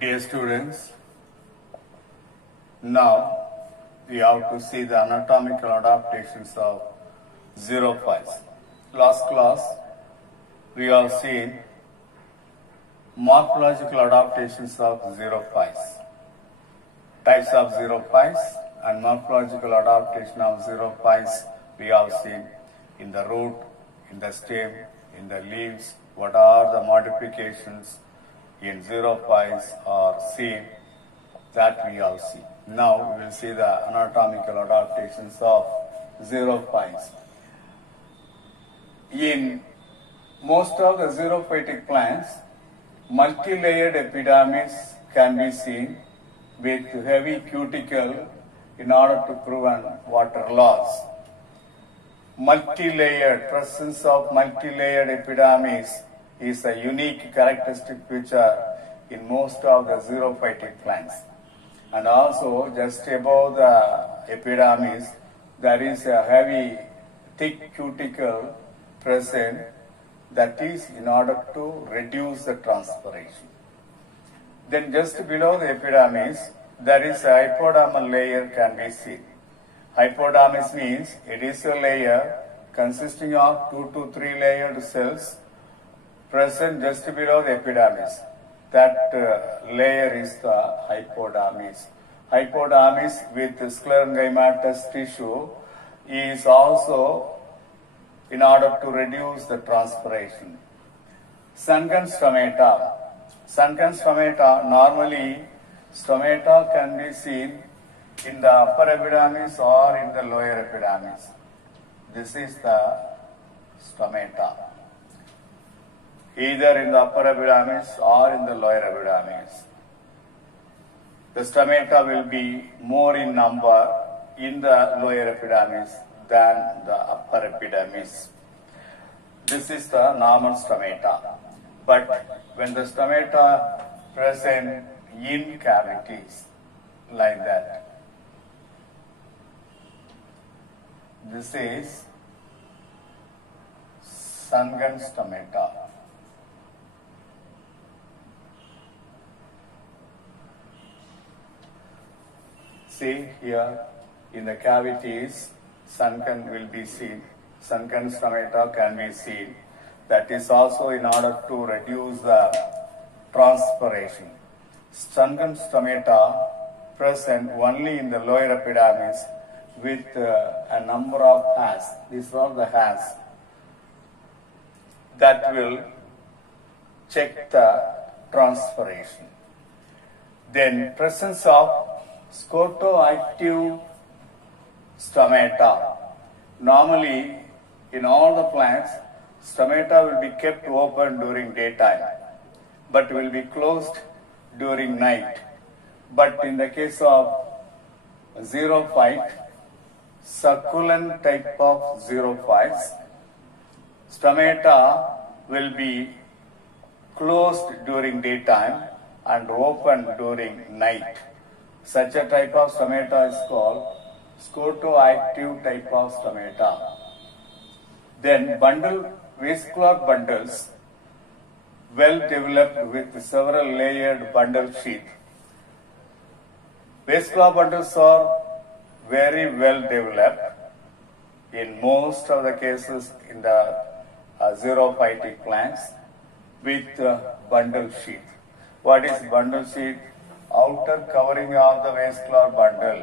Dear students, now we have to see the anatomical adaptations of xerophiles. Last class we have seen morphological adaptations of xerophiles, types of xerophiles and morphological adaptation of xerophiles we have seen in the root, in the stem, in the leaves, what are the modifications in xerophiles are seen that we have seen. Now we will see the anatomical adaptations of xerophiles. In most of the xerophytic plants, multi-layered epidermis can be seen with heavy cuticle in order to prevent water loss. Presence of multi-layered epidermis is a unique characteristic feature in most of the xerophytic plants. And also just above the epidermis there is a heavy thick cuticle present, that is in order to reduce the transpiration. Then just below the epidermis there is a hypodermal layer can be seen. Hypodermis means it is a layer consisting of 2 to 3 layered cells present just below the epidermis. That layer is the hypodermis. Hypodermis with sclerenchymatous tissue is also in order to reduce the transpiration. Sunken stomata. Sunken stomata, normally stomata can be seen in the upper epidermis or in the lower epidermis. This is the stomata, either in the upper epidermis or in the lower epidermis. The stomata will be more in number in the lower epidermis than the upper epidermis. This is the normal stomata. But when the stomata present in cavities like that, this is sunken stomata. See here in the cavities sunken will be seen, sunken stomata can be seen. That is also in order to reduce the transpiration. Sunken stomata present only in the lower epidermis with a number of hairs. These are the hairs that will check the transpiration. Then presence of scotoactive stomata. Normally in all the plants, stomata will be kept open during daytime but will be closed during night. But in the case of xerophyte, succulent type of xerophytes, stomata will be closed during daytime and open during night. Such a type of stomata is called scotoactive type of stomata. Then vascular bundles well developed with several layered bundle sheath. Vascular bundles are very well developed in most of the cases in the xerophytic plants with bundle sheath. What is bundle sheath? Outer covering of the vascular bundle.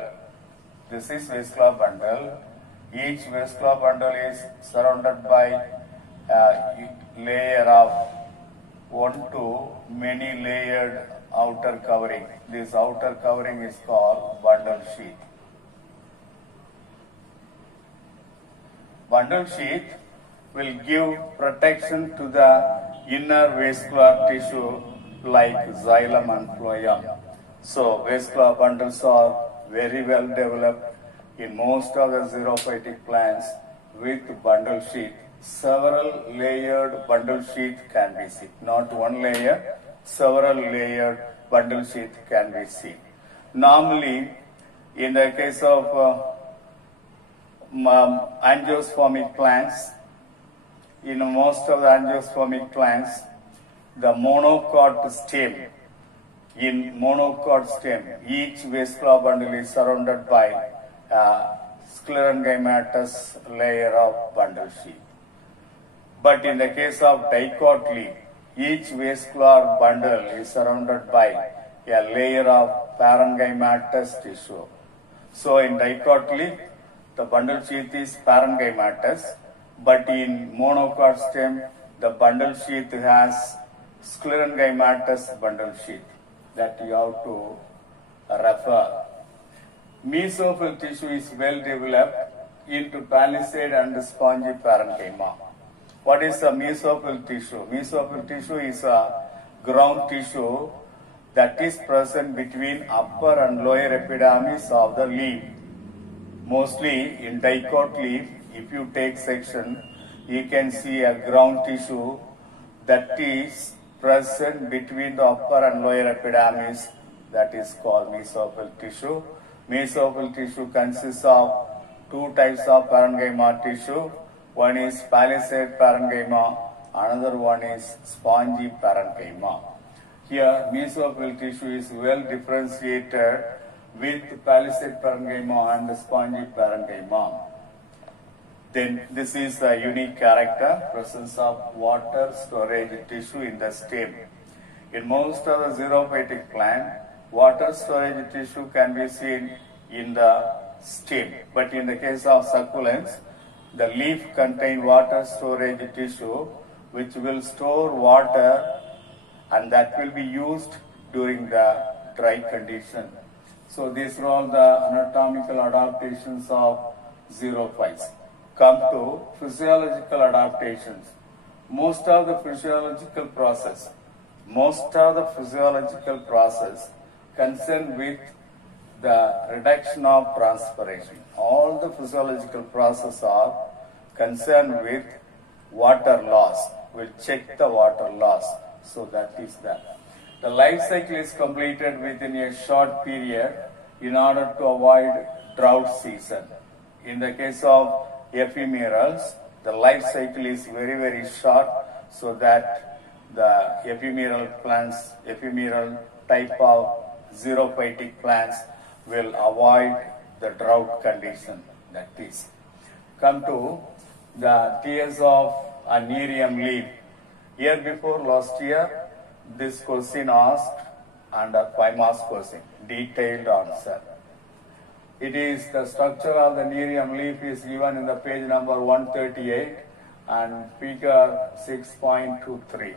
This is vascular bundle. Each vascular bundle is surrounded by a layer of 1 to many layered outer covering. This outer covering is called bundle sheath. Bundle sheath will give protection to the inner vascular tissue like xylem and phloem. So vascular bundles are very well developed in most of the xerophytic plants with bundle sheath. Several layered bundle sheath can be seen. Not one layer, several layered bundle sheath can be seen. Normally, in the case of angiospermic plants, in most of the angiospermic plants, the monocot stem In monocot stem, each vascular bundle is surrounded by a sclerenchymatous layer of bundle sheath. But in the case of dicot leaf, each vascular bundle is surrounded by a layer of parenchymatous tissue. So in dicot leaf, the bundle sheath is parenchymatous, but in monocot stem, the bundle sheath has sclerenchymatous bundle sheath that you have to refer. Mesophyll tissue is well developed into palisade and spongy parenchyma. What is a mesophyll tissue? Mesophyll tissue is a ground tissue that is present between upper and lower epidermis of the leaf. Mostly in dicot leaf, if you take section, you can see a ground tissue that is present between the upper and lower epidermis, that is called mesophyll tissue. Mesophyll tissue consists of two types of parenchyma tissue. One is palisade parenchyma, another one is spongy parenchyma. Here, mesophyll tissue is well differentiated with palisade parenchyma and spongy parenchyma. Then this is a unique character, presence of water storage tissue in the stem. In most of the xerophytic plant, water storage tissue can be seen in the stem. But in the case of succulents, the leaf contains water storage tissue which will store water and that will be used during the dry condition. So these are all the anatomical adaptations of xerophytes. Come to physiological adaptations. Most of the physiological process concerned with the reduction of transpiration. All the physiological processes are concerned with water loss. We'll check the water loss. So that is that. The life cycle is completed within a short period in order to avoid drought season. In the case of ephemerals, the life cycle is very, very short, so that the ephemeral type of xerophytic plants will avoid the drought condition. That is. Come to the tears of a nerium leaf. Year before last year, this question asked under 5 marks question, detailed answer. It is the structure of the nerium leaf is given in the page number 138 and figure 6.23.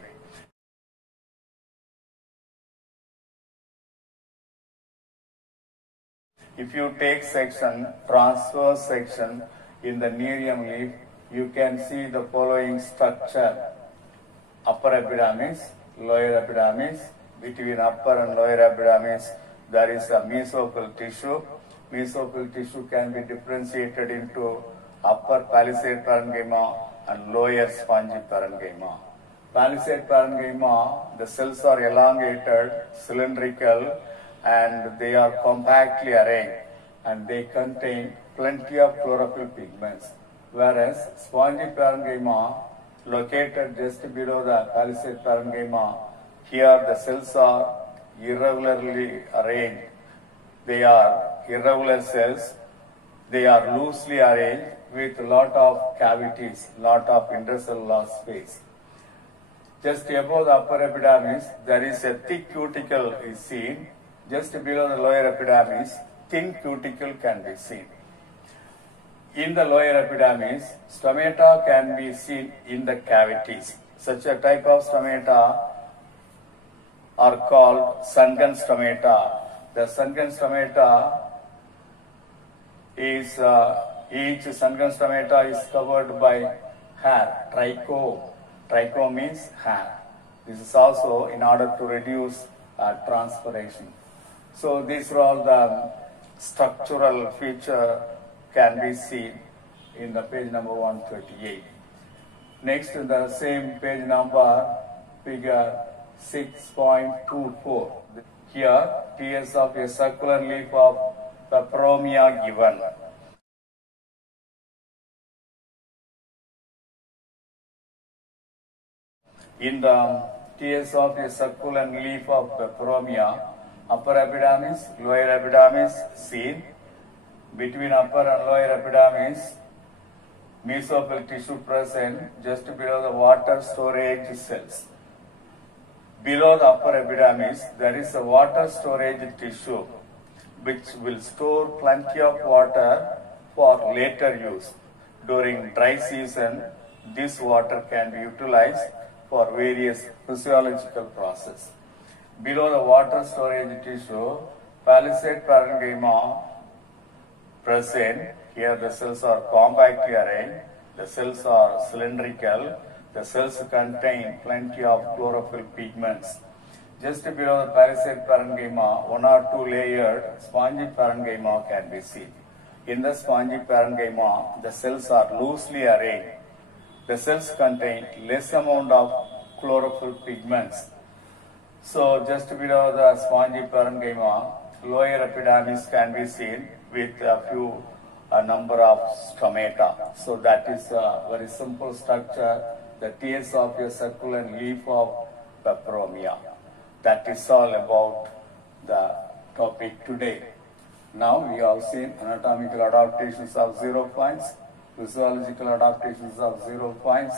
If you take section, transverse section in the nerium leaf, you can see the following structure. Upper epidermis, lower epidermis, between upper and lower epidermis, there is a mesophyll tissue. Mesophyll tissue can be differentiated into upper palisade parenchyma and lower spongy parenchyma. Palisade parenchyma, the cells are elongated, cylindrical, and they are compactly arranged, and they contain plenty of chlorophyll pigments. Whereas spongy parenchyma, located just below the palisade parenchyma, here the cells are irregularly arranged. They are irregular cells. They are loosely arranged with lot of cavities, lot of intercellular space. Just above the upper epidermis, there is a thick cuticle is seen. Just below the lower epidermis, thin cuticle can be seen. In the lower epidermis, stomata can be seen in the cavities. Such a type of stomata are called sunken stomata. The sunken stomata is, each sunken stomata is covered by hair, tricho. Tricho means hair. This is also in order to reduce transpiration. So these are all the structural feature can be seen in the page number 138. Next, in the same page number, figure 6.24. Here, tears of a circular leaf of peperomia given. In the TS of a succulent leaf of peperomia, upper epidermis, lower epidermis seen. Between upper and lower epidermis, mesophyll tissue present just below the water storage cells. Below the upper epidermis, there is a water storage tissue which will store plenty of water for later use. During dry season, this water can be utilized for various physiological processes. Below the water storage tissue, palisade parenchyma present. Here the cells are compactly arranged, the cells are cylindrical, the cells contain plenty of chlorophyll pigments. Just below the palisade parenchyma, one or two layered spongy parenchyma can be seen. In the spongy parenchyma, the cells are loosely arranged. The cells contain less amount of chlorophyll pigments. So just below the spongy parenchyma, lower epidermis can be seen with a number of stomata. So that is a very simple structure, the TS of a succulent leaf of peperomia. That is all about the topic today. Now we have seen anatomical adaptations of 0 points, physiological adaptations of 0 points,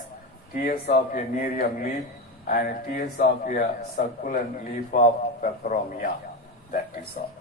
TS of a nerium leaf and TS of a succulent leaf of peperomia. That is all.